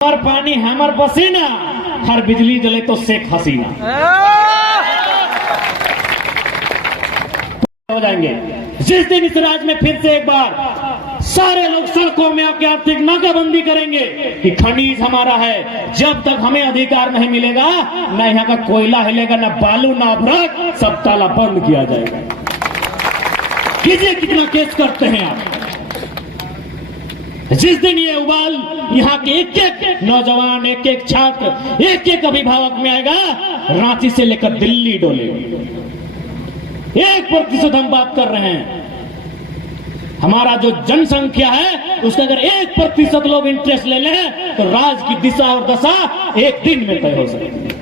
हमार पानी हमार पसीना, हर बिजली जले तो शेख हसीना हो जाएंगे। जिस दिन इस राज्य में फिर से एक बार सारे लोग सड़कों में आके आर्थिक नाकाबंदी करेंगे कि खनिज हमारा है, जब तक हमें अधिकार नहीं मिलेगा न यहाँ का कोयला हिलेगा, न बालू, न अभ्रक, सब ताला बंद किया जाएगा। कीजिए कितना केस करते हैं आप। जिस दिन ये उबाल यहाँ के एक एक नौजवान, एक एक छात्र, एक एक अभिभावक में आएगा, रांची से लेकर दिल्ली डोलेगी। 1% हम बात कर रहे हैं। हमारा जो जनसंख्या है उसका अगर 1% लोग इंटरेस्ट ले लें तो राज्य की दिशा और दशा एक दिन में तय हो सकती है।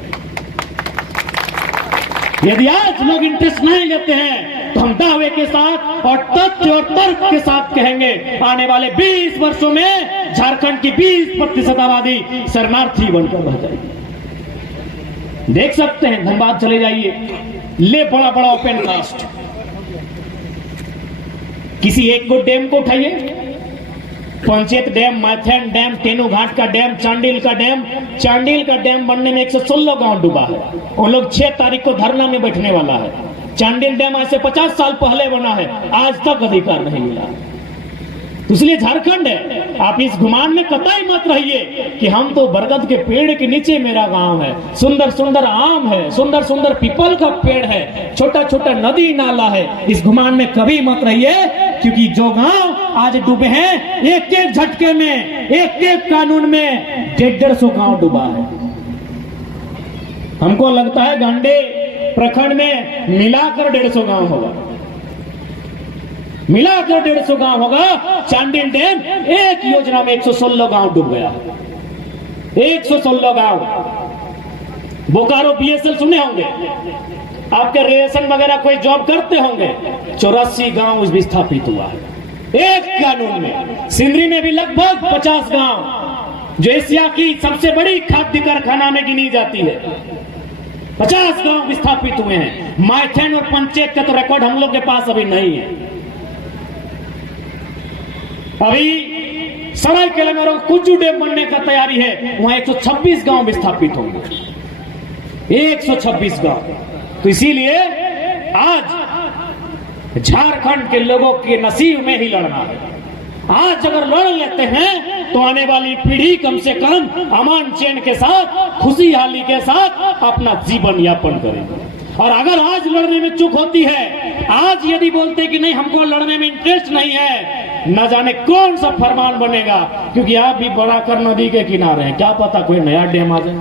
यदि आज लोग इंटरेस्ट नहीं लेते हैं तो हम दावे के साथ और तथ्य और तर्क के साथ कहेंगे, आने वाले 20 वर्षों में झारखंड की 20% आबादी शरणार्थी बनकर रह जाएगी। देख सकते हैं, धनबाद चले जाइए, ले बड़ा बड़ा ओपन कास्ट, किसी एक को डैम को उठाइए, पंचायत डैम, माथेन डैम, तेनू घाट का डैम, चांडिल का डैम बनने में 116 गांव डूबा है। उन लोग 6 तारीख को धरना में बैठने वाला है। चांडिल डैम आज से 50 साल पहले बना है, आज तक अधिकार नहीं मिला। तो इसलिए झारखंड है, आप इस गुमान में कतई मत रहिए कि हम तो बरगद के पेड़ के नीचे मेरा गांव है, सुंदर सुंदर आम है, सुंदर सुंदर पीपल का पेड़ है, छोटा छोटा नदी नाला है। इस गुमान में कभी मत रहिए, क्योंकि जो गांव आज डूबे हैं, एक एक झटके में, एक एक कानून में 150 गांव डूबा है। हमको लगता है गांडे प्रखंड में मिलाकर 150 गांव होगा, मिलाकर 150 गांव होगा। चांडिल डैम एक योजना में 116 गांव डूब गया, 116 गांव। बोकारो बीएसएल सुने होंगे, आपके रेशन वगैरह कोई जॉब करते होंगे, 84 गांव विस्थापित हुआ है एक कानून में। सिंदरी में भी लगभग 50 गांव, जो एशिया की सबसे बड़ी खाद्य कारखाना में गिनी जाती है, 50 गांव विस्थापित हुए हैं। माइथेन और पंचायत का तो रिकॉर्ड हम लोग के पास अभी नहीं है। अभी सरायकेला में कुजू डैम बनने का तैयारी है, वहां 126 गांव विस्थापित होंगे, 126 गांव। तो इसीलिए आज झारखंड के लोगों के नसीब में ही लड़ना है। आज अगर लड़ लेते हैं तो आने वाली पीढ़ी कम से कम अमन चैन के साथ, खुशहाली के साथ अपना जीवन यापन करेगी। और अगर आज लड़ने में चूक होती है, आज यदि बोलते कि नहीं हमको लड़ने में इंटरेस्ट नहीं है, न जाने कौन सा फरमान बनेगा, क्योंकि आप भी बराकर नदी के किनारे हैं, क्या पता कोई नया डैम आ जाए।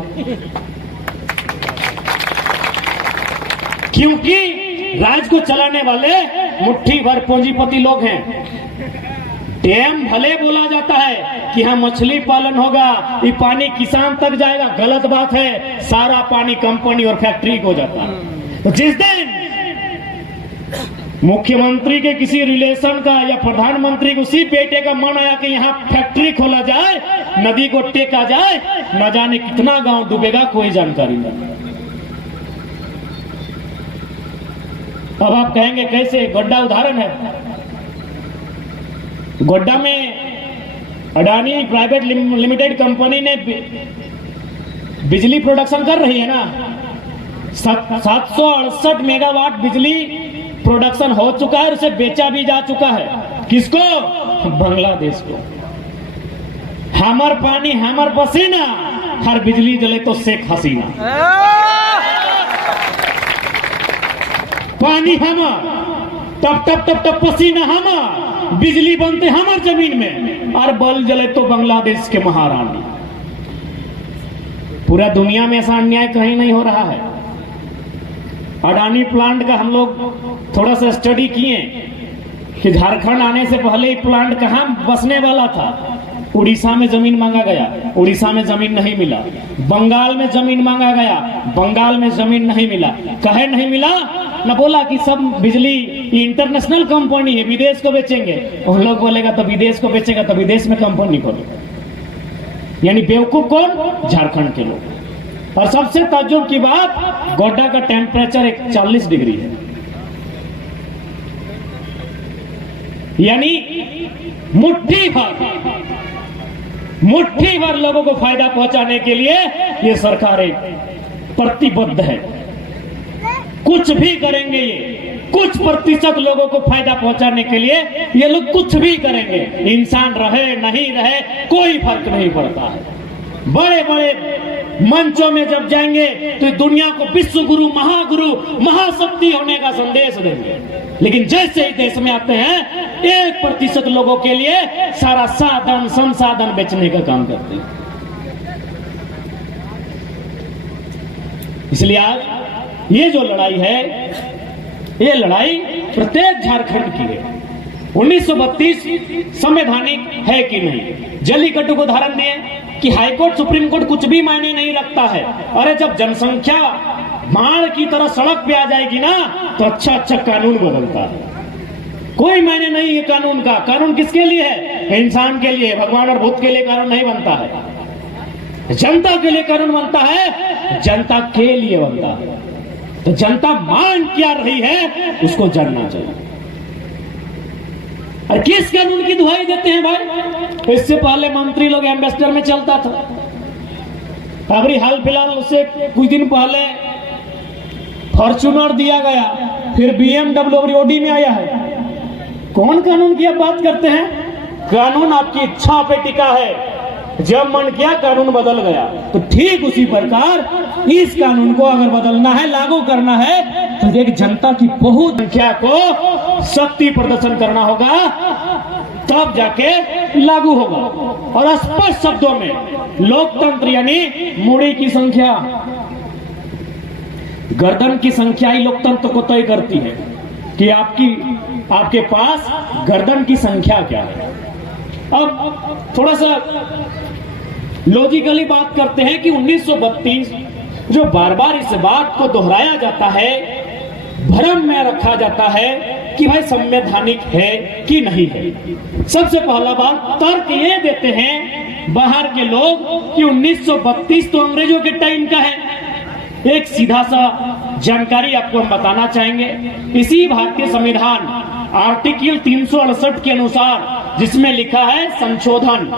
क्योंकि राज्य को चलाने वाले मुट्ठी भर पूंजीपति लोग हैं। डैम भले बोला जाता है कि हाँ मछली पालन होगा, ये पानी किसान तक जाएगा, गलत बात है। सारा पानी कंपनी और फैक्ट्री को जाता है। तो जिस दिन मुख्यमंत्री के किसी रिलेशन का या प्रधानमंत्री के उसी बेटे का मन आया कि यहाँ फैक्ट्री खोला जाए, नदी को टेका जाए, न जाने कितना गांव डूबेगा, कोई जानकारी नहीं। अब आप कहेंगे कैसे? गोड्डा उदाहरण है। गोड्डा में अडानी प्राइवेट लिमिटेड कंपनी ने बिजली प्रोडक्शन कर रही है ना, 768 मेगावाट बिजली प्रोडक्शन हो चुका है, उसे बेचा भी जा चुका है। किसको? बांग्लादेश को। हमार पानी हमार पसीना, हर बिजली जले तो शेख हसीना। पानी हमार, टप टप टप टप पसीना हमार, बिजली बनते हमार जमीन में, और बल जले तो बांग्लादेश के महारानी। पूरा दुनिया में ऐसा अन्याय कहीं नहीं हो रहा है। अडानी प्लांट का हम लोग थोड़ा सा स्टडी किए कि झारखंड आने से पहले ये प्लांट कहां बसने वाला था। उड़ीसा में जमीन मांगा गया, उड़ीसा में जमीन नहीं मिला। बंगाल में जमीन मांगा गया, बंगाल में जमीन नहीं मिला। कहे नहीं मिला? न बोला कि सब बिजली इंटरनेशनल कंपनी है, विदेश को बेचेंगे। उन लोग बोलेगा तो विदेश को बेचेगा तो विदेश में कंपनी खोलेगा। यानी बेवकूफ कौन? झारखंड के लोग। और सबसे ताज्जुब की बात, गोड्डा का टेम्परेचर 40 डिग्री है, यानी मुट्ठी भर मुट्ठी भर लोगों को फायदा पहुंचाने के लिए ये सरकारें प्रतिबद्ध है। कुछ भी करेंगे, ये कुछ प्रतिशत लोगों को फायदा पहुंचाने के लिए ये लोग कुछ भी करेंगे। इंसान रहे नहीं रहे कोई फर्क नहीं पड़ता है। बड़े बड़े मंचों में जब जाएंगे तो दुनिया को विश्व गुरु, महागुरु, महाशक्ति होने का संदेश देंगे, लेकिन जैसे ही देश में आते हैं 1% लोगों के लिए सारा साधन संसाधन बेचने का काम करते हैं। इसलिए आज ये जो लड़ाई है, ये लड़ाई प्रत्येक झारखंड की है। 1932 संवैधानिक है कि नहीं? जल्लीकट्टू को उदाहरण दिए कि हाईकोर्ट सुप्रीम कोर्ट कुछ भी मायने नहीं रखता है। अरे जब जनसंख्या बाढ़ की तरह सड़क पे आ जाएगी ना तो अच्छा कानून बदलता है। कोई मायने नहीं है कानून का। कानून किसके लिए है? इंसान के लिए। भगवान और भूत के लिए कानून नहीं बनता है। जनता के लिए कानून बनता है, जनता के लिए बनता है। तो जनता मांग क्या रही है उसको जानना चाहिए। और किस कानून की दुहाई देते हैं भाई? इससे पहले मंत्री लोग एम्बेसडर में चलता था। अभी हाल फिलहाल उससे कुछ दिन पहले फॉर्च्यूनर दिया गया, फिर BMW ओडी में आया है। कौन कानून की आप बात करते हैं? कानून आपकी इच्छा पे टिका है। जब मन किया कानून बदल गया। तो ठीक उसी प्रकार इस कानून को अगर बदलना है, लागू करना है, तो एक जनता की बहुत संख्या को शक्ति प्रदर्शन करना होगा, तब जाके लागू होगा। और स्पष्ट शब्दों में लोकतंत्र यानी मूड़ी की संख्या, गर्दन की संख्या ही लोकतंत्र को तय करती है कि आपके पास गर्दन की संख्या क्या है। अब थोड़ा सा लॉजिकली बात करते हैं कि 1932 जो बार बार इस बात को दोहराया जाता है, भ्रम में रखा जाता है कि भाई संवैधानिक है कि नहीं है। सबसे पहला बात तर्क ये देते हैं बाहर के लोग कि 1932 तो अंग्रेजों के टाइम का है। एक सीधा सा जानकारी आपको हम बताना चाहेंगे। इसी भारतीय संविधान आर्टिकल 368 के अनुसार, जिसमें लिखा है संशोधन,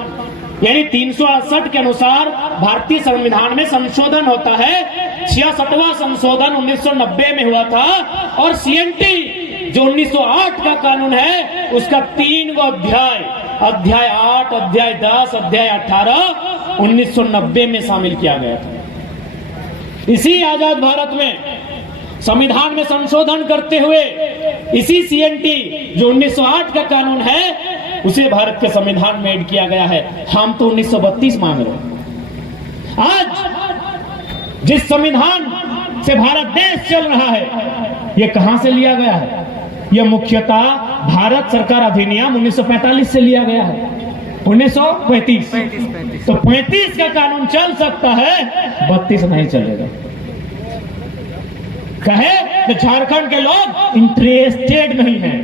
यानी 368 के अनुसार भारतीय संविधान में संशोधन होता है। 66वां संशोधन 1990 में हुआ था। और CNT जो 1908 का कानून है उसका 3 अध्याय, अध्याय 8, अध्याय 10, अध्याय 18 1990 में शामिल किया गया था। इसी आजाद भारत में संविधान में संशोधन करते हुए इसी CNT जो 1908 का कानून है उसे भारत के संविधान में ऐड किया गया है। हम तो 1932 मांग रहे हैं। आज जिस संविधान से भारत देश चल रहा है ये कहां से लिया गया है? यह मुख्यतः भारत सरकार अधिनियम 1945 से लिया गया है। 1935 तो 35 का कानून चल सकता है, 32 नहीं चलेगा। कहे तो झारखंड के लोग इंटरेस्टेड नहीं हैं,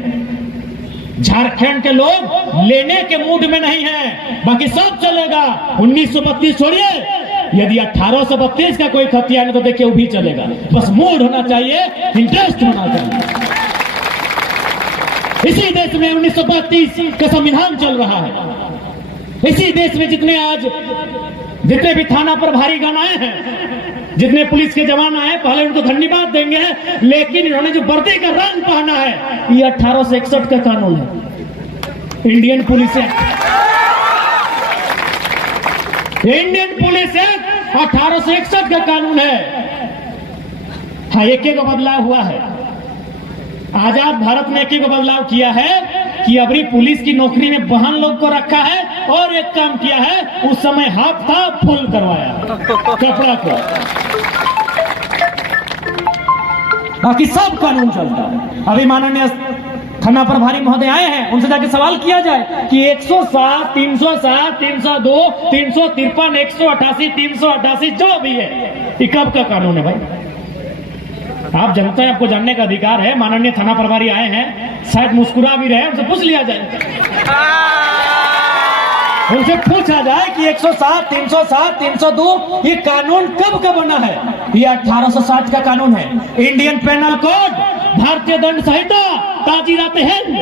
झारखंड के लोग लेने के मूड में नहीं हैं, बाकी सब चलेगा। 1932 छोड़िए, यदि 1832 का कोई खतियान तो देखिए वो भी चलेगा। बस मूड होना चाहिए, इंटरेस्ट होना चाहिए। इसी देश में 1932 का संविधान चल रहा है। इसी देश में जितने भी थाना प्रभारी गण आए हैं, जितने पुलिस के जवान आए, पहले उनको धन्यवाद देंगे, लेकिन इन्होंने जो वर्दी का रंग पहना है ये 1861 का कानून है, Indian police act. Indian police act 1861 का कानून है। हाँ, एक बदलाव हुआ है। आजाद भारत में एक बदलाव किया है कि अभी पुलिस की नौकरी में बहन लोग को रखा है, और एक काम किया है, उस समय हाफ था फुल करवाया कपड़ा को। बाकी सब कानून चलता है। अभी माननीय थाना प्रभारी महोदय आए हैं, उनसे जाके सवाल किया जाए कि 107, 307, 302, 353, 188, 388 जो भी है ये कब का कानून है भाई? आप जनता है, आपको जानने का अधिकार है। माननीय थाना प्रभारी आए हैं, शायद मुस्कुरा भी रहे, उनसे पूछ लिया जाए, उनसे पूछा जाए कि 107, 307, 302 ये कानून कब का बना है? ये 1860 का कानून है। इंडियन पेनल कोड, भारतीय दंड संहिता, ताजीरात हिंद,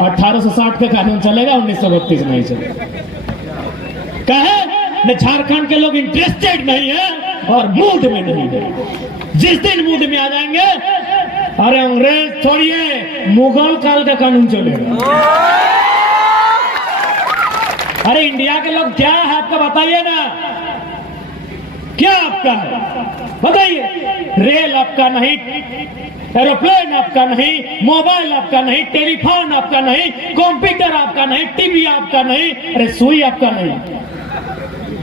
1860 का कानून चलेगा, 1932 नहीं चलेगा। कहे न झारखंड के लोग इंटरेस्टेड नहीं है और मूड में नहीं है। जिस दिन मूड में आ जाएंगे, अरे अंग्रेज छोड़िए, मुगल काल का कानून चलेगा। अरे इंडिया के लोग क्या है आपका बताइए ना, क्या आपका है बताइए। रेल आपका नहीं, एरोप्लेन आपका नहीं, मोबाइल आपका नहीं, टेलीफोन आपका नहीं, कंप्यूटर आपका नहीं, टीवी आपका नहीं, अरे सुई आपका नहीं,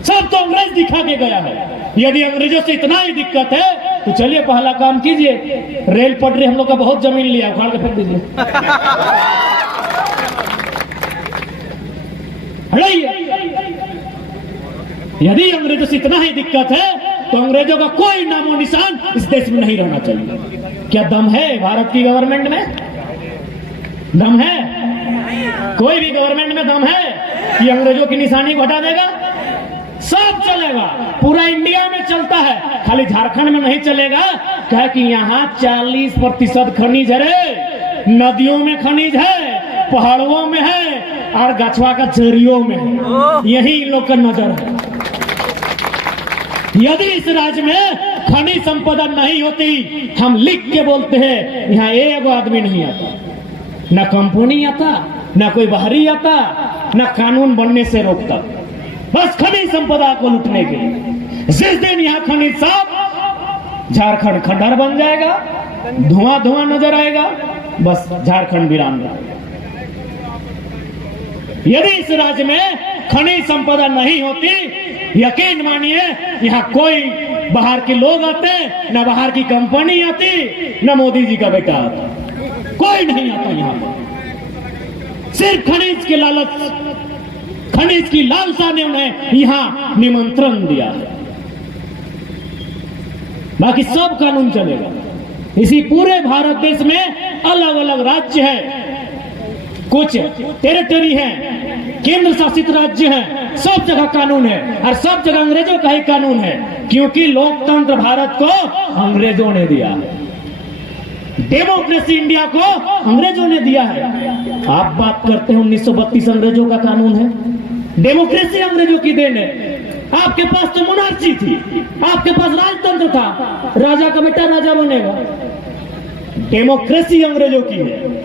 सब तो अंग्रेज दिखा के गया है। यदि अंग्रेजों से इतना ही दिक्कत है तो चलिए पहला काम कीजिए, रेल पटरी हम लोग का बहुत जमीन लिया, उखाड़ के फेंक दीजिए, हटाइए। यदि अंग्रेजों से इतना ही दिक्कत है तो अंग्रेजों का कोई नामो निशान इस देश में नहीं रहना चाहिए। क्या दम है भारत की गवर्नमेंट में? दम है? कोई भी गवर्नमेंट में दम है कि अंग्रेजों की निशानी को हटा देगा? सब चलेगा, पूरा इंडिया में चलता है, खाली झारखंड में नहीं चलेगा। क्या कि यहाँ 40% खनिज है रे, नदियों में खनिज है, पहाड़ों में है और गछवा का जरियों में है। यही इन लोग का नजर है। यदि इस राज्य में खनिज संपदा नहीं होती, हम लिख के बोलते हैं यहाँ एक आदमी नहीं आता, ना कंपनी आता, ना कोई बाहरी आता, ना कानून बनने से रोकता, बस खनिज संपदा को लूटने के लिए। जिस दिन यहाँ खनिज साफ, झारखंड खंडहर बन जाएगा, धुआं धुआं नजर आएगा, बस झारखंड वीरान रहेगा। यदि इस राज्य में खनिज संपदा नहीं होती, यकीन मानिए यहाँ कोई बाहर के लोग आते, न बाहर की कंपनी आती, न मोदी जी का बेटा आता, कोई नहीं आता यहाँ पर। सिर्फ खनिज के लालच, खनिज की लालसा ने उन्हें यहाँ निमंत्रण दिया है, बाकी सब कानून चलेगा। इसी पूरे भारत देश में अलग अलग राज्य है, कुछ टेरिटरी है, केंद्र शासित राज्य है, सब जगह कानून है और सब जगह अंग्रेजों का ही कानून है, क्योंकि लोकतंत्र भारत को अंग्रेजों ने दिया है, डेमोक्रेसी इंडिया को अंग्रेजों ने दिया है। आप बात करते हैं 1932 अंग्रेजों का कानून है, डेमोक्रेसी अंग्रेजों की देन है। आपके पास तो मोनार्ची थी, आपके पास राजतंत्र था, राजा का बेटा राजा बनेगा, डेमोक्रेसी अंग्रेजों की है।